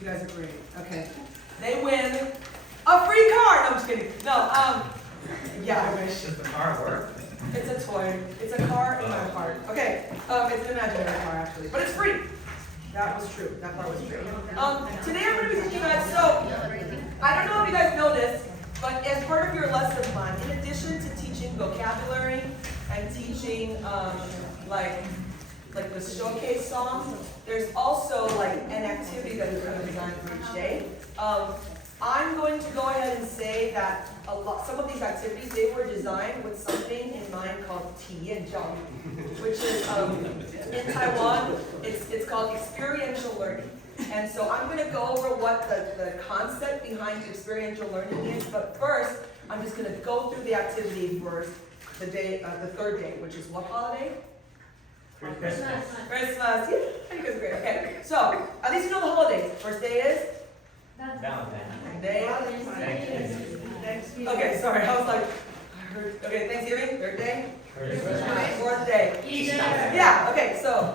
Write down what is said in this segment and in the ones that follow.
You guys are great. Okay. They win a free car. No, I'm just kidding. No, yeah, I wish. Does the car work? It's a toy. It's a car in my heart. Okay. It's an imaginary car actually, but it's free. That was true. That part was true. Today I'm going to be teaching you guys. So I don't know if you guys know this, but as part of your lesson plan, in addition to teaching vocabulary and teaching like the showcase song, there's also like an activity that is going to be designed for each day. I'm going to go ahead and say that some of these activities, they were designed with something in mind called 体验教育, which is in Taiwan, it's called experiential learning. And so I'm going to go over what the concept behind experiential learning is, but first, I'm just going to go through the activity for the third day, which is what holiday? Christmas. Christmas. Yeah, you guys are great. Okay, so at least you know the holidays. First day is? Valentine's Day. Thanksgiving. Okay, sorry. I was like, I heard. Okay, Thanksgiving. Third day. Christmas. Fourth day. Easter. Yeah. Okay. So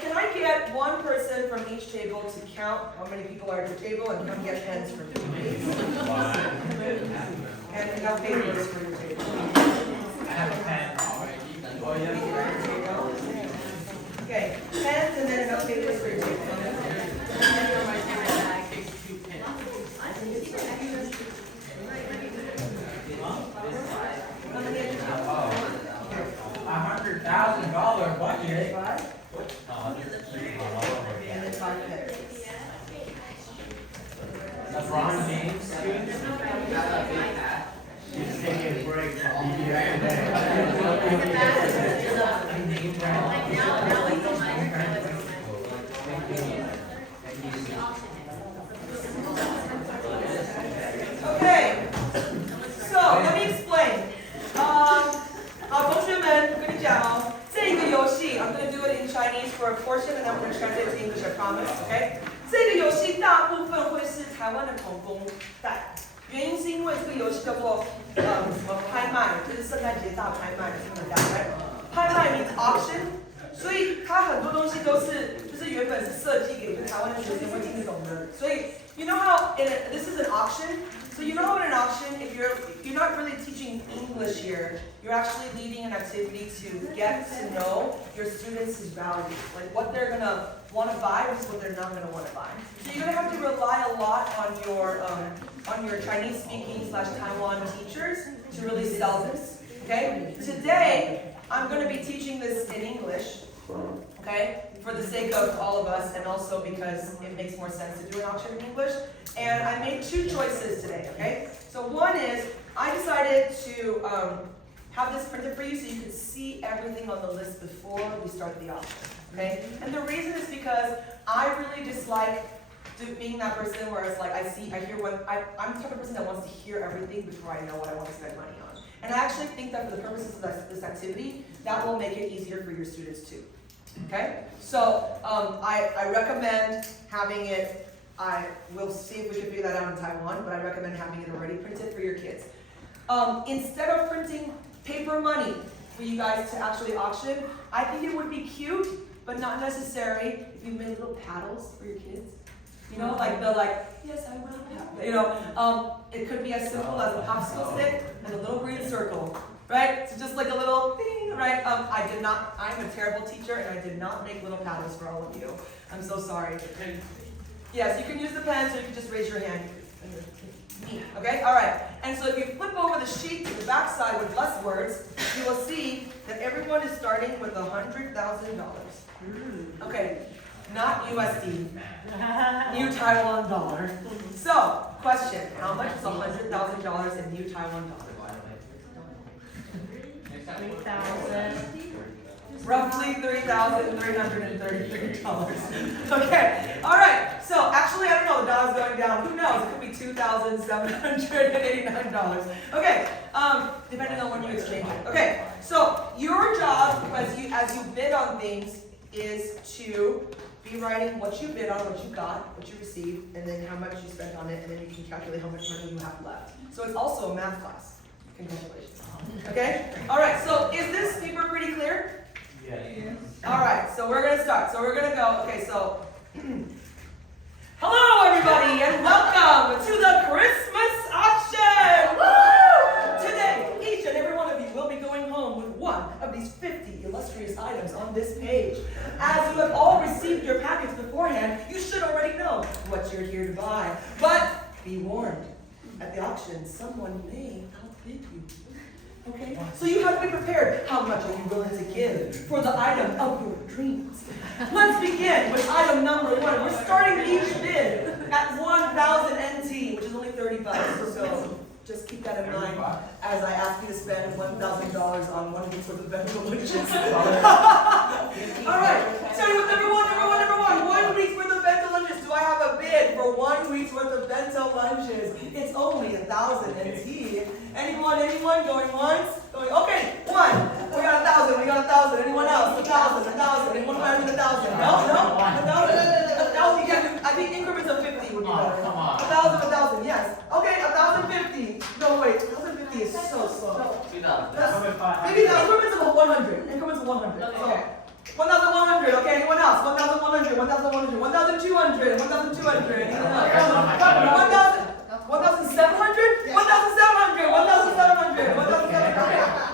can I get one person from each table to count how many people are at your table and come get pens from me, please? And enough papers for your table. I have a pen. Oh, yeah. Okay, pens and then enough papers for your table. $100,000 budget. And then 5 pens. LeBron James students. He's taking a break from Okay, so let me explain. 好，同学们，我跟你讲哦，这个游戏 I'm going to do it in Chinese for a portion and then I'm going to translate it to English, I promise, okay? 这个游戏大部分会是台湾的童工带，原因是因为这个游戏叫做什么拍卖，就是圣诞节大拍卖，听得懂吗？拍卖 means auction， 所以它很多东西都是就是原本是设计给台湾的学生会听得懂的，所以 you know how this is an auction. So you know how in an auction, if you're not really teaching English here, you're actually leading an activity to get to know your students' values, like what they're gonna want to buy versus what they're not gonna want to buy. So you're gonna have to rely a lot on your Chinese-speaking / Taiwan teachers to really sell this. Okay? Today, I'm gonna be teaching this in English. Okay, for the sake of all of us, and also because it makes more sense to do an auction in English. And I made 2 choices today, okay? So one is, I decided to have this printed for you so you can see everything on the list before we start the auction, okay? And the reason is because I really dislike being that person where it's like, I'm the type of person that wants to hear everything before I know what I want to spend money on. And I actually think that for the purposes of this activity, that will make it easier for your students too. Okay? So I recommend having it, we'll see if we can figure that out in Taiwan, but I recommend having it already printed for your kids. Instead of printing paper money for you guys to actually auction, I think it would be cute, but not necessary if you made little paddles for your kids. You know, like yes, I will have, you know, it could be as simple as a popsicle stick and a little green circle, right? So just like a little thing, right? I'm a terrible teacher and I did not make little paddles for all of you. I'm so sorry. Yes, you can use the pen, so you can just raise your hand. Okay, all right. And so if you flip over the sheet to the back side with less words, you will see that everyone is starting with $100,000. Okay, not USD, New Taiwan dollar. So, question, how much is $100,000 in New Taiwan dollar? 3,000. Roughly $3,333. Okay, all right. So actually, I don't know, the dollar's going down. Who knows? It could be $2,789. Okay, depending on when you exchange it. Okay, so your job as you bid on things is to be writing what you bid on, what you got, what you received, and then how much you spent on it, and then you can calculate how much money you have left. So it's also a math class. Congratulations. Okay? All right, so is this paper pretty clear? Yes. All right, so we're going to start. So we're going to go, okay, so Hello, everybody, and welcome to the Christmas auction! Woo! Today, each and every one of you will be going home with one of these 50 illustrious items on this page. As you have all received your packets beforehand, you should already know what you're here to buy. But be warned, at the auction, someone may outbid you. Okay? So you have to be prepared. How much are you willing to give for the item of your dreams? Let's begin with item number 1. We're starting each bid at 1,000 NT, which is only 30 bucks. So just keep that in mind as I ask you to spend $1,000 on 1 week's worth of bento lunches. All right. Starting with number one. 1 week's worth of bento lunches. Do I have a bid for 1 week's worth of bento lunches? It's only 1,000 NT. Anyone going once? Okay, 1. We got 1,000. We got 1,000. Anyone else? 1,000. Anyone higher than 1,000? No? 1,000. I think increments of 50 would be better. Come on. 1,000. Yes. Okay, 1,050. No, wait. 1,050 is so slow. Maybe the increments of 100. Increments of 100. Okay. 1,100. Okay. Anyone else? 1,100. 1,200. 1,200. 1,700. 1,700.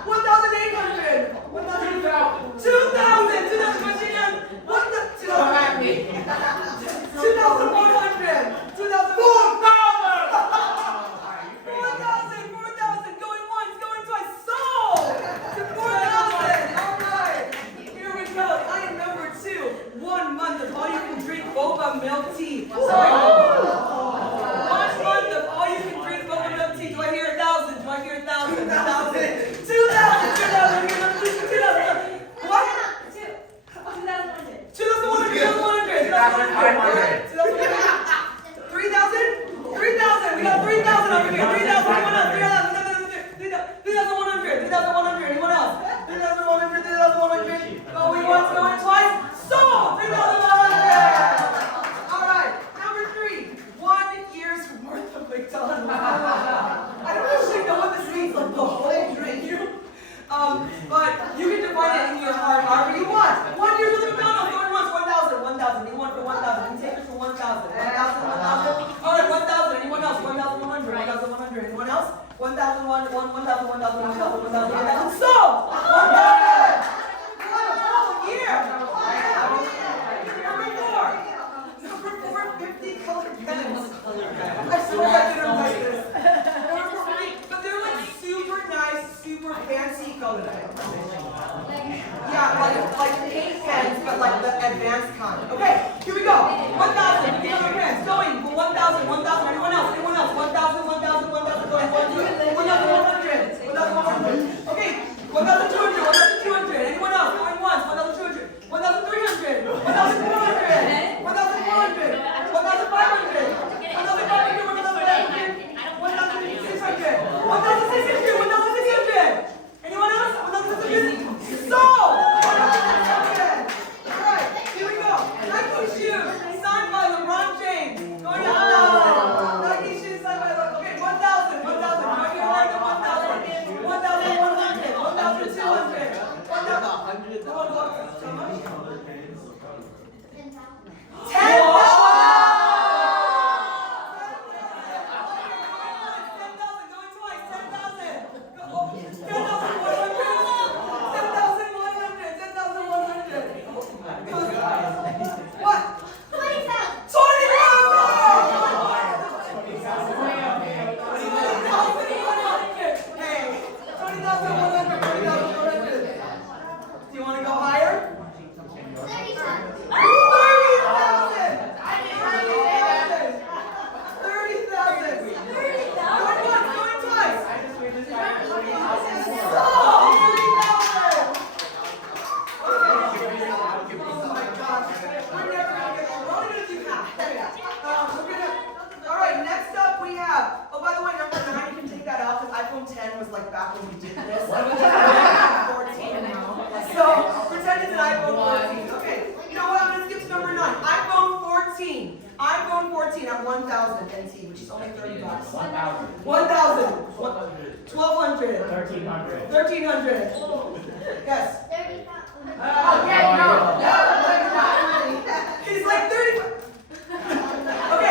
1,800. 2,000. 2,000. What the? 2,100. 2,000. 4,000. Going once, going twice. Sold. 4,000. All right. Here we go. Item number 2. 1 month of all you can drink boba milk tea. Sorry. 1 month of all you can drink boba milk tea. Do I hear 1,000? Do I hear 1,000? 1,000. 2,000. 2,000. What? 2,100. 2,100. 3,000. 3,000. We got 3,000 over here. 3,000. Anyone else? 3,100. 3,100. Anyone else? 3,100. 3,100. Going once, going twice. Sold. 3,100. All right. Number 3. 1 year's worth of McDonald's. I don't actually know what this means. Like the whole menu. But you can define it in your heart however you want. 1 year's worth of McDonald's. Going once. 1,000. 1,000. Anyone for 1,000? You take it for 1,000. 1,000. 1,000. All right. 1,000. Anyone else? 1,100. 1,100. Anyone else? 1,000. 1,000. Sold. 1,000. What a whole year. Number 4, 50 colored pens. I swear I didn't like this. But they're like super nice, super fancy colored pens. Yeah, like paint pens, but like the advanced kind. Okay, here we go. 1,000 colored pens. Going for 1,000. Anyone else? 1,000. Going 1,100. 1,100. Okay, 1,200. Anyone else? Going once. 1,200. 1,300. 1,400. 1,400. 1,500. 1,500. 1,600. 1,600. Anyone else? 1,600. Sold. 1,600. All right, here we go. Nike shoes signed by LeBron James. Going up. Nike shoes signed by LeBron. Okay, 1,000. Right here, like 1,000. 1,100. 1,200. 1,100. So much. 10,000. iPhone 14 at 1,000 NT, which is only 30 bucks. 1,000. 1,000. 1,200. 1,300. 1,300. Yes. 30,000. Okay, no. He's like 30. Okay,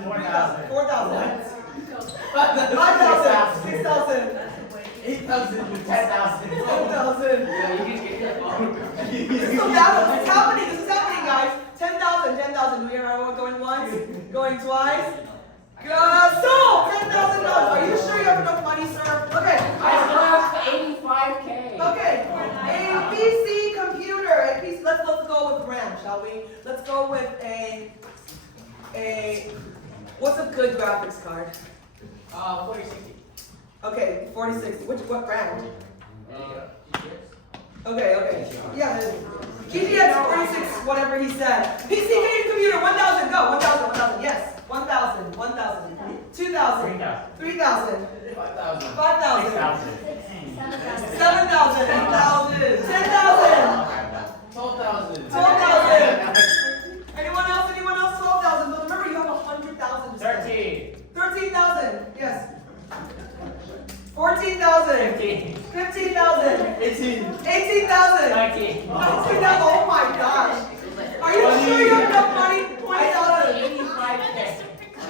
4,000. 4,000. 5,000. 6,000. 8,000. 10,000. 10,000. Yeah, you can get that. This is a battle. This is happening. This is happening, guys. 10,000. 10,000. Do we hear everyone going once? Going twice? So, $10,000. Are you sure you have enough money, sir? Okay. I still have 85K. Okay. A PC computer. A PC. Let's go with RAM, shall we? Let's go with a. What's a good graphics card? 4060. Okay, 4060. What brand? GTX. Okay. Yeah. GTX 46, whatever he said. PC gaming computer, 1,000. Go. 1,000. Yes. 1,000. 1,000. 2,000. 3,000. 5,000. 5,000. 6,000. 7,000. 8,000. 10,000. 12,000. 12,000. Anyone else? 12,000. But remember, you have 100,000 to spend. 13,000. Yes. 14,000. 15,000. 18,000. 19,000. Oh my gosh. Are you sure you have enough money? 20,000. 85K.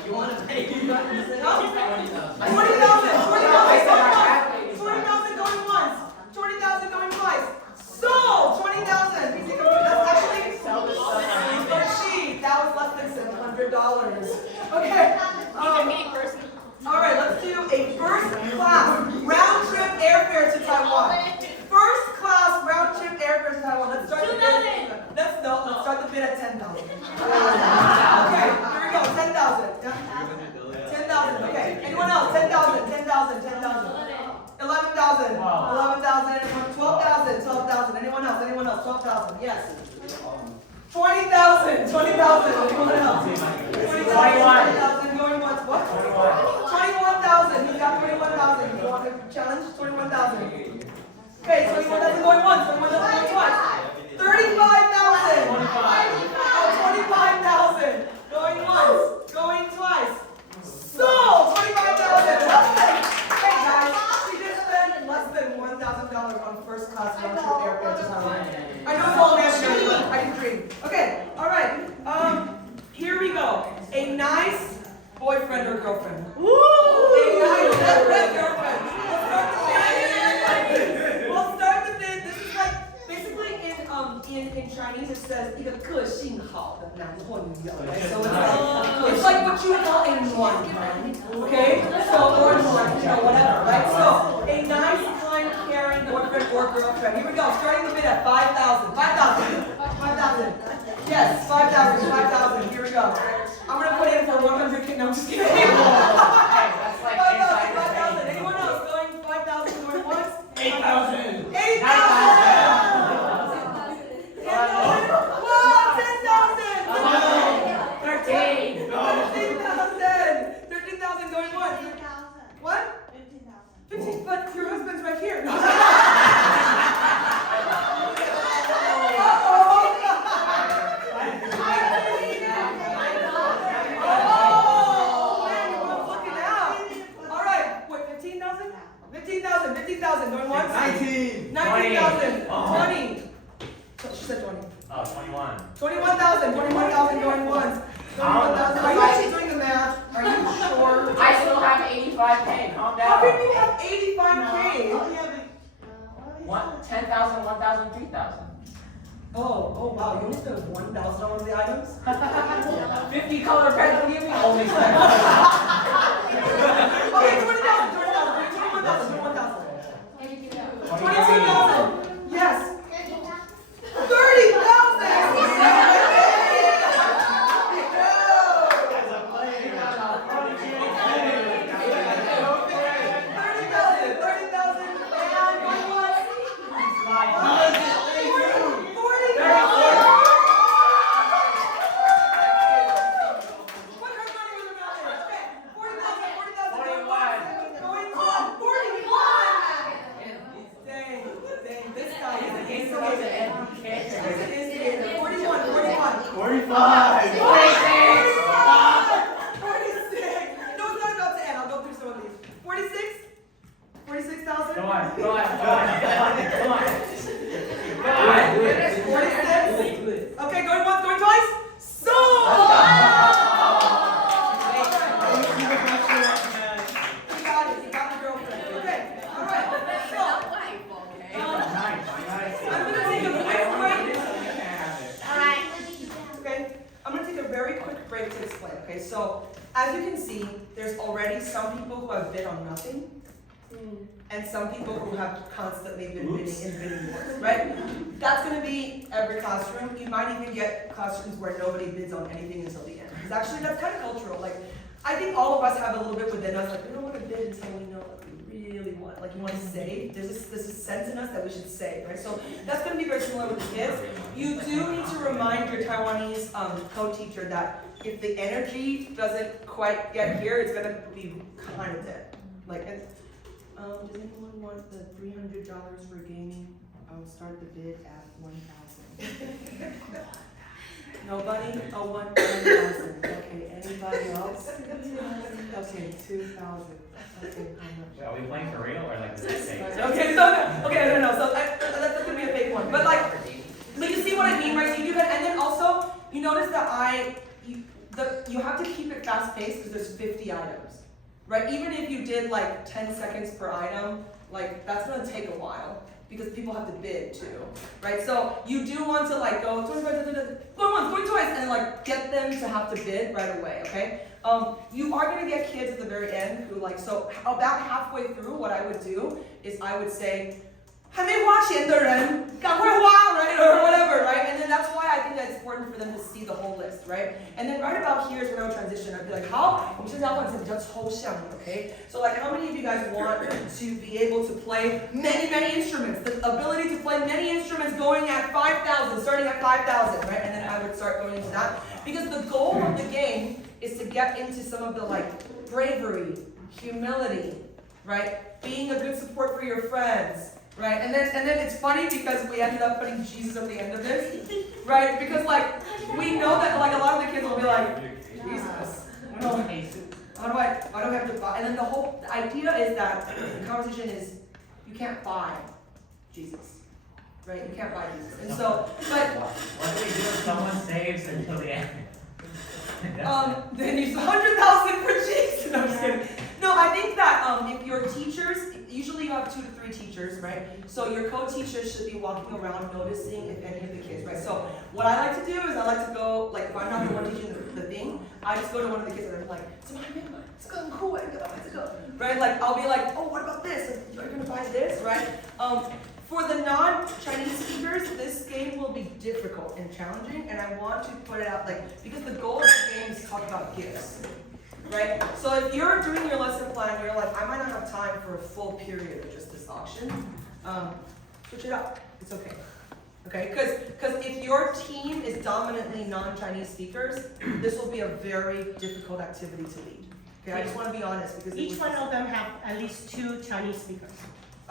You want to pay? 20,000. 20,000. 20,000 going once. 20,000 going twice. So 20,000. PC computer. That's actually super cheap. That was less than $700. Okay. All right. Let's do a first class round trip airfare to Taiwan. First class round trip airfare to Taiwan. Let's start the bid. Let's start the bid at 10,000. Okay. Here we go. 10,000. 10,000. Okay. Anyone else? 10,000. 10,000. 10,000. 11,000. 11,000. 12,000. 12,000. Anyone else? 12,000. Yes. 20,000. 20,000. Anyone else? 20,000 going once. What? 21,000. He's got 21,000. You want to challenge? 21,000. Okay, 21,000 going once. 21,000 going twice. 35,000. 25,000 going once. Going twice. So 25,000. Hey guys, she just spent less than $1,000 on first class round trip airfare to Taiwan. I know it's all imaginary, but I can dream. Okay, all right. Here we go. A nice boyfriend or girlfriend. A nice boyfriend or girlfriend. We'll start the bid. This is like basically in Chinese it says 一个个性好的男或女友. Okay? So it's like what you would call a nuan. Okay? So or nuan, whatever, right? So a nice, kind, caring boyfriend or girlfriend. Here we go. Starting the bid at 5,000. 5,000. Yes, 5,000. 5,000. Here we go. I'm gonna put in for 100K. No, I'm just kidding. 5,000. Anyone else going 5,000 going once? 8,000. 8,000. 10,000. Wow, 10,000. 13. 13,000 going once. What? 15. But your husband's right here. Going once? 19,000. 20. She said 20. 21. 21,000. 21,000 going once. 21,000. Are you actually doing the math? Are you sure? I still have 85K. Calm down. How can you have 85K? 10,000, 1,000, 3,000. Oh wow. You only spent $1,000 on the items? 50 color pens. What do you mean only spent? Okay, 20,000. 21,000. 22,000. Yes. 30,000. you can see, there's already some people who have bid on nothing, and some people who have constantly been bidding and bidding more, right? That's gonna be every classroom. You might even get classrooms where nobody bids on anything until the end. Because actually, that's kind of cultural. Like, I think all of us have a little bit within us, like, we don't want to bid until we know what we really want. Like, you want to save. There's this sense in us that we should save, right? So that's gonna be very similar with the kids. You do need to remind your Taiwanese co-teacher that if the energy doesn't quite get here, it's gonna be kind of dead. Like, and, does anyone want the $300 for gaming? I'll start the bid at 1,000. Nobody? Oh, 1,000. Okay, anybody else? Okay, 2,000. Okay, how Are we playing for real or like is it safe? much? Okay, no. So that's gonna be a big one. But like, you see what I mean, right? So you do that, and then also you notice that you have to keep it fast paced because there's 50 items. Right, even if you did like 10 seconds per item, like that's gonna take a while because people have to bid too, right? So you do want to like go going once, going twice, and like get them to have to bid right away, okay? You are gonna get kids at the very end who like, so about halfway through, what I would do is I would say, 还没花钱的人赶快花, right? Or whatever, right? And then that's why I think that it's important for them to see the whole list, right? And then right about here is when I would transition. I'd be like, 好，我们现在要换成比较抽象的, okay? So like, how many of you guys want to be able to play many instruments? The ability to play many instruments going at 5,000, starting at 5,000, right? And then I would start going into that. Because the goal of the game is to get into some of the like bravery, humility, right? Being a good support for your friends. Right, and then it's funny because we ended up putting Jesus at the end of this, right? Because like we know that like a lot of the kids will be like, Jesus, I don't have to buy? And then the whole idea is that the conversation is you can't buy Jesus, right? You can't buy Jesus, and so but What do we do if someone saves until the end? then you 100,000 for Jesus. No, I'm just kidding. No, I think that if your teachers, usually you have 2 to 3 teachers, right? So your co-teachers should be walking around noticing if any of the kids, right? So what I like to do is I like to go, like if I'm not the one teaching the thing, I just go to one of the kids and I'm like, right? Like I'll be like, oh, what about this? Are you gonna buy this, right? For the non-Chinese speakers, this game will be difficult and challenging, and I want to put it out like, because the goal of the game is to talk about gifts, right? So if you're doing your lesson plan, you're like, I might not have time for a full period of just this auction, switch it up, it's okay. Okay, because if your team is dominantly non-Chinese speakers, this will be a very difficult activity to lead. Okay, I just want to be honest because Each one of them have at least 2 Chinese speakers.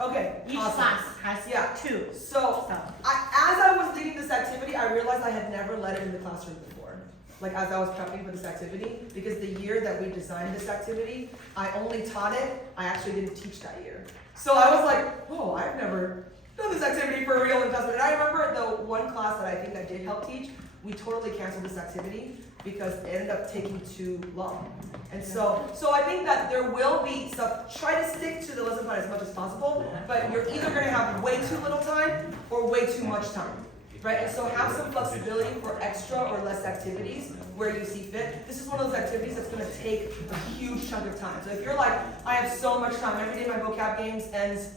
Okay, Each awesome. class has 2. So, as I was leading this activity, I realized I had never led it in the classroom before. Like as I was prepping for this activity, because the year that we designed this activity, I only taught it, I actually didn't teach that year. So I was like, oh, I've never done this activity for real investment. And I remember the one class that I think I did help teach, we totally canceled this activity because it ended up taking too long. And so I think that there will be stuff, try to stick to the lesson plan as much as possible, but you're either gonna have way too little time or way too much time, right? And so have some flexibility for extra or less activities where you see fit. This is one of those activities that's gonna take a huge chunk of time. So if you're like, I have so much time, every day my vocab games ends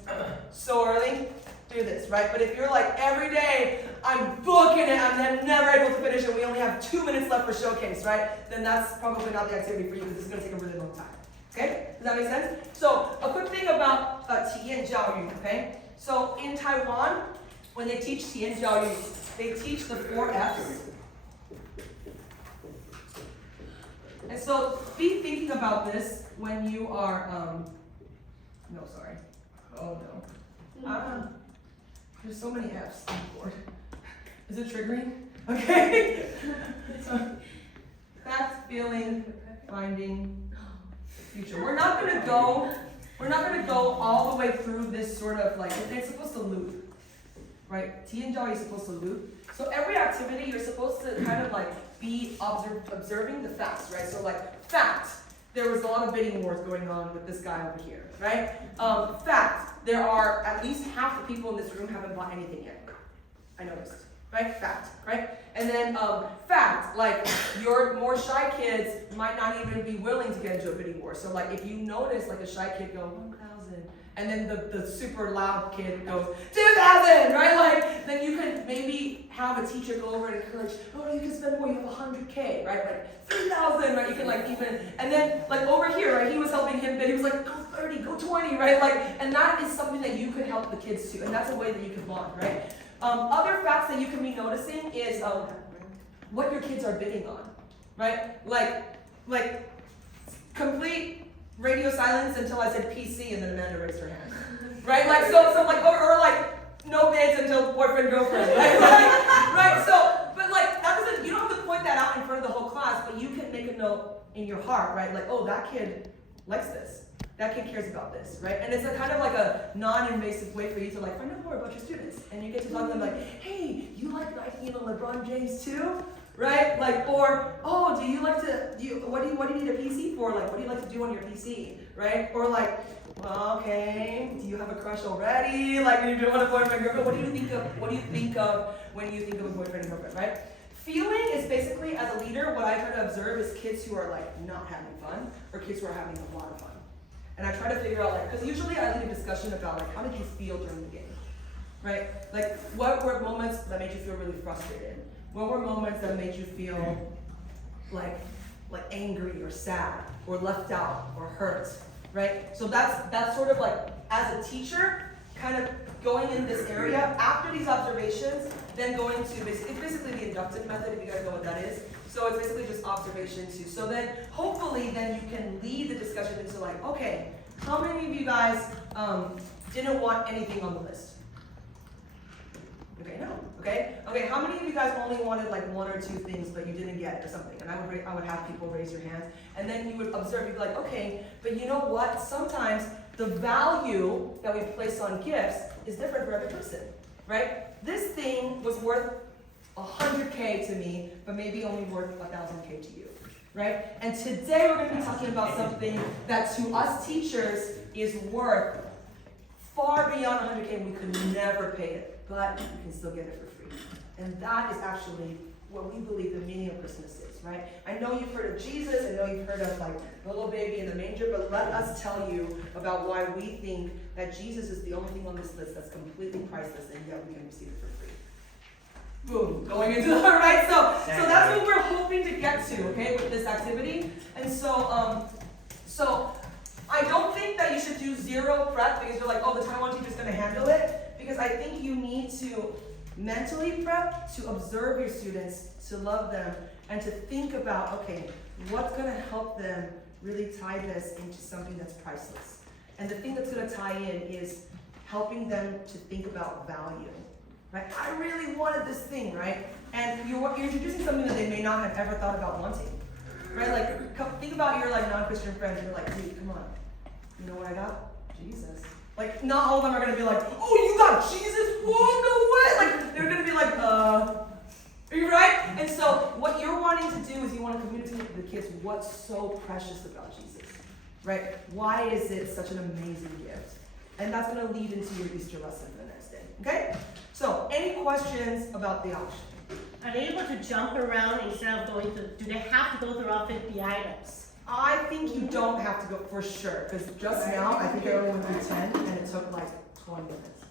so early, do this, right? But if you're like, every day I'm booking it, I'm never able to finish it, we only have 2 minutes left for showcase, right? Then that's probably not the activity for you because it's gonna take a really long time. Okay? Does that make sense? So a quick thing about 体验教育, okay? So in Taiwan, when they teach 体验教育, they teach the 4 F's. And so be thinking about this when you are, no, sorry. Oh no. There's so many F's on the board. Is it triggering? Okay. So, fact, feeling, finding, future. We're not gonna go all the way through this sort of like, it's supposed to loop, right? 体验教育 is supposed to loop. So every activity you're supposed to kind of like be observing the facts, right? So like, fact, there was a lot of bidding wars going on with this guy over here, right? Fact, there are at least half the people in this room haven't bought anything yet. I noticed, right? Fact, right? And then fact, like your more shy kids might not even be willing to get into a bidding war. So like if you notice like a shy kid go 1,000, and then the super loud kid goes 2,000, right? Like then you can maybe have a teacher go over and encourage, oh, you can spend more, you have 100K, right? Like 3,000, right? You can like even, and then like over here, right? He was helping him bid. He was like, go 30, go 20, right? Like, and that is something that you could help the kids too, and that's a way that you can bond, right? Other facts that you can be noticing is what your kids are bidding on, right? Like complete radio silence until I said PC and then Amanda raised her hand, right? Like so like or like no bids until boyfriend girlfriend, right? Right? So but like that doesn't, you don't have to point that out in front of the whole class, but you can make a note in your heart, right? Like, oh, that kid likes this. That kid cares about this, right? And it's a kind of like a non-invasive way for you to like find out more about your students. And you get to talk to them like, hey, you like Nike and LeBron James too? Right? Like, or, oh, do you like to, what do you need a PC for? Like, what do you like to do on your PC? Right? Or like, well, okay, do you have a crush already? Like, you don't want a boyfriend, girlfriend? What do you think of when you think of a boyfriend and girlfriend, right? Feeling is basically, as a leader, what I try to observe is kids who are like not having fun, or kids who are having a lot of fun. And I try to figure out, like, because usually I lead a discussion about, like, how did you feel during the game, right? Like, what were moments that made you feel really frustrated? What were moments that made you feel like angry or sad or left out or hurt, right? So that's sort of like, as a teacher, kind of going in this area, after these observations, then going to, it's basically the inductive method, if you guys know what that is. So it's basically just observation too. So then, hopefully, then you can lead the discussion into like, okay, how many of you guys didn't want anything on the list? Okay, no. Okay, how many of you guys only wanted like one or two things, but you didn't get or something? And I would have people raise your hands, and then you would observe. You'd be like, okay, but you know what? Sometimes the value that we place on gifts is different for every person, right? This thing was worth 100K to me, but maybe only worth 1,000K to you, right? And today we're going to be talking about something that to us teachers is worth far beyond 100K, and we could never pay it, but you can still get it for free. And that is actually what we believe the meaning of Christmas is, right? I know you've heard of Jesus, I know you've heard of like the little baby in the manger, but let us tell you about why we think that Jesus is the only thing on this list that's completely priceless, and yet we can receive it for free. Boom, going into the right. So that's what we're hoping to get to, okay, with this activity. And so I don't think that you should do zero prep because you're like, oh, the Taiwan teacher's going to handle it. Because I think you need to mentally prep to observe your students, to love them, and to think about, okay, what's going to help them really tie this into something that's priceless. And the thing that's going to tie in is helping them to think about value. Right? I really wanted this thing, right? And you're introducing something that they may not have ever thought about wanting. Right? Like, think about your like non-Christian friends, and you're like, dude, come on. You know what I got? Jesus. Like, not all of them are gonna be like, oh, you got Jesus? Whoa, no way! Like, they're gonna be like, right? And so, what you're wanting to do is you want to communicate with the kids what's so precious about Jesus, right? Why is it such an amazing gift? And that's gonna lead into your Easter lesson for the next day, okay? So, any questions about the option? Are they able to jump around instead of going to, do they have to go through all 50 items? I think you don't have to go for sure, because just now I think I only went through 10 and it took like 20 minutes.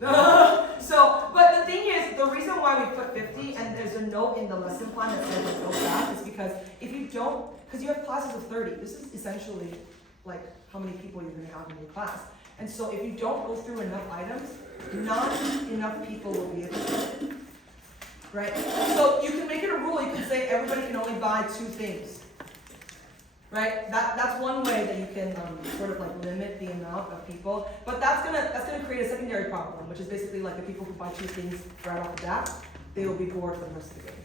But the thing is, the reason why we put 50 and there's a note in the lesson plan that says like go fast is because if you don't, because you have classes of 30, this is essentially like how many people you're going to have in your class. And so if you don't go through enough items, not enough people will be able to. Right? So you can make it a rule. You can say everybody can only buy 2 things. Right? That's one way that you can sort of like limit the amount of people. But that's gonna create a secondary problem, which is basically like the people who buy 2 things right off the bat, they will be bored for the rest of the game.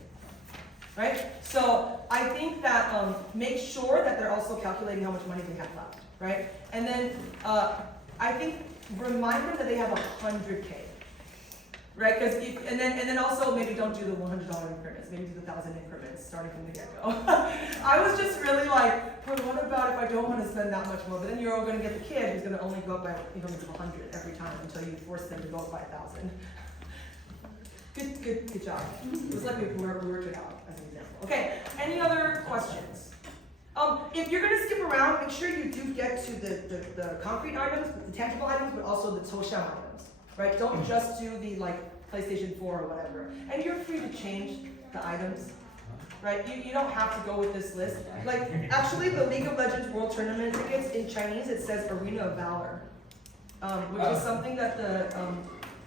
Right? So I think that make sure that they're also calculating how much money they have left. Right? And then I think remind them that they have 100K. Right? And then also maybe don't do the $100 increments. Maybe do the 1,000 increments starting from the get-go. I was just really like, but what about if I don't want to spend that much more? But then you're all going to get the kid who's going to only go up by 100 every time until you force them to go up by 1,000. Good job. It was like we worked it out as an example. Okay, any other questions? If you're gonna skip around, make sure you do get to the concrete items, the tangible items, but also the 抽象 items, right? Don't just do the like PlayStation 4 or whatever. And you're free to change the items, right? You don't have to go with this list. Like, actually, the League of Legends World Tournament tickets in Chinese, it says Arena of Valor, which is something that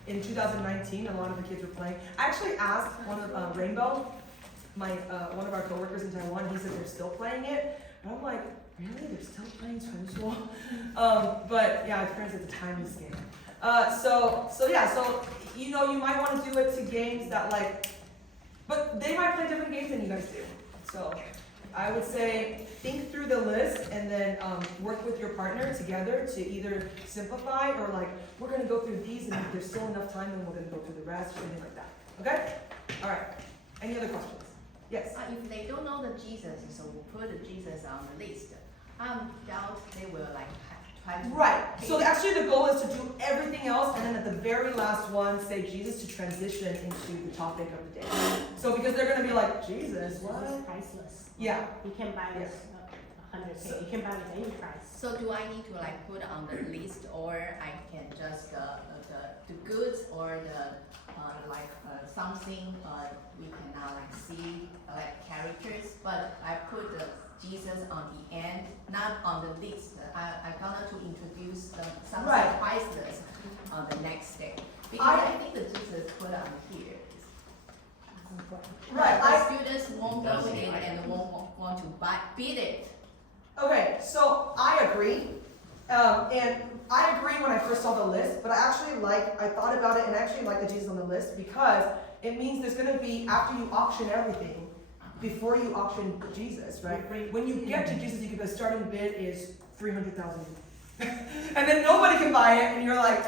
in 2019, a lot of the kids were playing. I actually asked one of Rainbow, one of our coworkers in Taiwan, he said they're still playing it. And I'm like, really? They're still playing Transwall? But yeah, apparently it's a timeless game. So you know, you might want to do it to games that like, but they might play different games than you guys do. So I would say think through the list and then work with your partner together to either simplify or like, we're gonna go through these and if there's still enough time, then we're gonna go through the rest or something like that. Okay? All right. Any other questions? Yes? If they don't know the Jesus, so we'll put the Jesus on the list. Doubt they will like try to. Right. So actually the goal is to do everything else and then at the very last one say Jesus to transition into the topic of the day. So because they're gonna be like, Jesus, what? This is priceless. Yeah. You can buy this 100K. You can buy with any price. So do I need to like put on the list, or I can just the goods or the something we can now like see like characters, but I put the Jesus on the end, not on the list. I gonna to introduce something Right. priceless on the next day, because I think the Jesus put on here. Right. The students won't know it and won't want to bid it. Okay, so I agree. And I agree when I first saw the list, but I thought about it and I actually like the Jesus on the list because it means there's gonna be, after you auction everything, before you auction Jesus, right? When you get to Jesus, the starting bid is 300,000. And then nobody can buy it and you're like,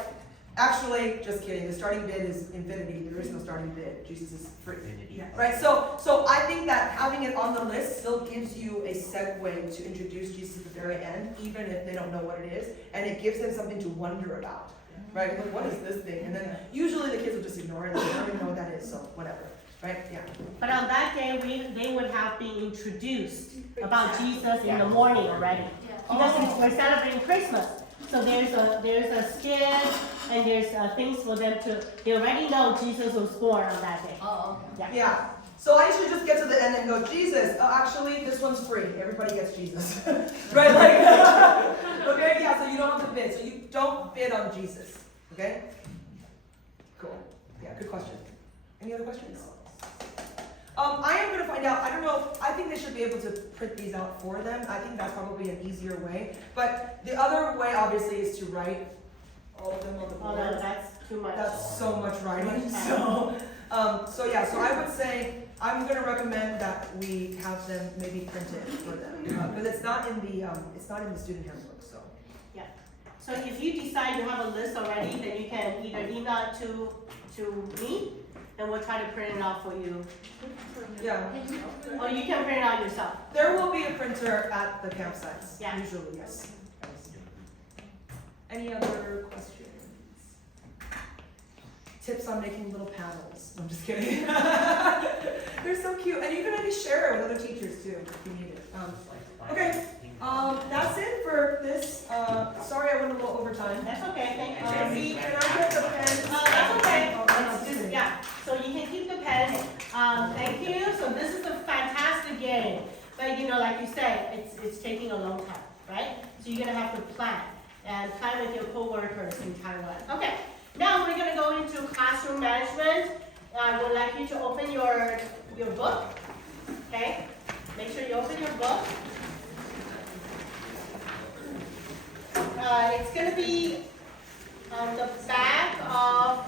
actually, just kidding, the starting bid is infinity, there is no starting bid, Jesus is free. Right, so I think that having it on the list still gives you a segue to introduce Jesus at the very end, even if they don't know what it is, and it gives them something to wonder about, right? Like, what is this thing? And then usually the kids will just ignore it, they don't even know what that is, so whatever, right? Yeah. But on that day, they would have been introduced about Jesus in the morning already. Because we're celebrating Christmas. So there's a skit and there's things for them to, they already know Jesus was born on that day. Oh, okay. Yeah. So I should just get to the end and go, Jesus, actually, this one's free. Everybody gets Jesus. Right? Like, okay, yeah, so you don't have to bid. So you don't bid on Jesus. Okay? Cool. Yeah, good question. Any other questions? I am going to find out, I don't know, I think they should be able to print these out for them. I think that's probably an easier way. But the other way, obviously, is to write all of them on the Oh, board. no, that's too much. That's so much writing. So I would say I'm going to recommend that we have them maybe printed for them because it's not in the student handbook. So Yeah. So if you decide you have a list already, then you can either email it to me, and we'll try to print it out for you. yeah, Or you can print it out yourself. there will be a printer at the campsites. Yeah. Usually, yes. Any other questions? Tips on making little panels. I'm just kidding. They're so cute, and you can maybe share it with other teachers too if you need it. Okay. That's it for this. Sorry I went a little over time. That's okay, thank you. Can I get the pen? That's okay. Oh, that's It's just, good. yeah, so you can keep the pens. Thank you. So this is a fantastic game. But you know, like you said, it's taking a long time, right? So you're gonna have to plan and plan with your coworkers in Taiwan. Okay, now we're gonna go into classroom management. I would like you to open your book, okay? Make sure you open your book. It's gonna be on the back of